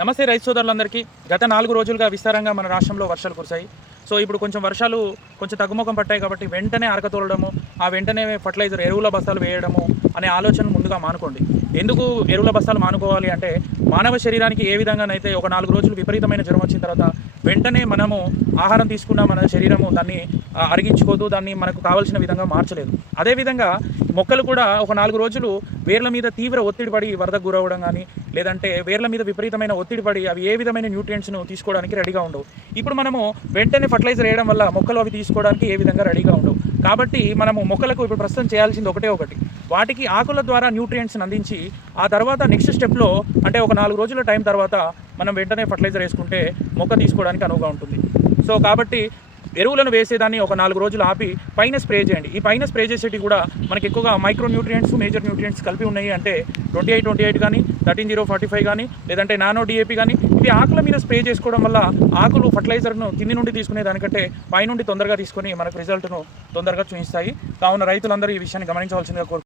నమస్తే రైతు సోదరులందరికీ. గత నాలుగు రోజులుగా విస్తారంగా మన రాష్ట్రంలో వర్షాలు కురిశాయి. సో ఇప్పుడు కొంచెం వర్షాలు కొంచెం తగ్గుముఖం పట్టాయి కాబట్టి వెంటనే అరకతోలడము ఆ వెంటనే ఫర్టిలైజర్ ఎరువుల బస్తాలు వేయడము అనే ఆలోచన ముందుగా మానుకోండి. ఎందుకు ఎరువుల బస్తాలు మానుకోవాలి అంటే మానవ శరీరానికి ఏ విధంగానైతే ఒక నాలుగు రోజులు విపరీతమైన జ్వరం వచ్చిన తర్వాత వెంటనే మనము ఆహారం తీసుకున్న మన శరీరము దాన్ని అరిగించుకోదు దాన్ని మనకు కావాల్సిన విధంగా మార్చలేదు. అదేవిధంగా మొక్కలు కూడా ఒక నాలుగు రోజులు వేర్ల మీద తీవ్ర ఒత్తిడి పడి వరదకు గురవడం కానీ లేదంటే వేర్ల మీద విపరీతమైన ఒత్తిడి పడి అవి ఏ విధమైన న్యూట్రియంట్స్ను తీసుకోవడానికి రెడీగా ఉండవు. ఇప్పుడు మనము వెంటనే ఫర్టిలైజర్ వేయడం వల్ల మొక్కలు అవి తీసుకోవడానికి ఏ విధంగా రెడీగా ఉండవు. కాబట్టి మనము మొక్కలకు ఇప్పుడు ప్రస్తుతం చేయాల్సింది ఒకటే ఒకటి. వాటికి ఆకుల ద్వారా న్యూట్రియంట్స్ని అందించి ఆ తర్వాత నెక్స్ట్ స్టెప్లో అంటే ఒక నాలుగు రోజుల టైం తర్వాత మనం వెంటనే ఫర్టిలైజర్ వేసుకుంటే మొక్క తీసుకోవడానికి అనువుగా ఉంటుంది. సో కాబట్టి ఎరువులను వేసేదాన్ని ఒక నాలుగు రోజులు ఆపి పైన స్ప్రే చేయండి. ఈ పైన స్ప్రే చేసేటి కూడా మనకి ఎక్కువగా మైక్రో న్యూట్రియంట్స్ మేజర్ న్యూట్రియంట్స్ కలిపి ఉన్నాయి. అంటే ట్వంటీ ఎయిట్ ట్వంటీ ఎయిట్ కానీ థర్టీన్ జీరో ఫార్టీ ఫైవ్ కానీ లేదంటే నానో డిఏపి కానీ ఇవి ఆకుల మీద స్ప్రే చేసుకోవడం వల్ల ఆకులు ఫర్టిలైజర్ను కింది నుండి తీసుకునే దానికంటే పైనుండి తొందరగా తీసుకొని మనకు రిజల్ట్ను తొందరగా చూపిస్తాయి. కావున రైతులందరూ ఈ విషయాన్ని గమనించవలసిందిగా కోరు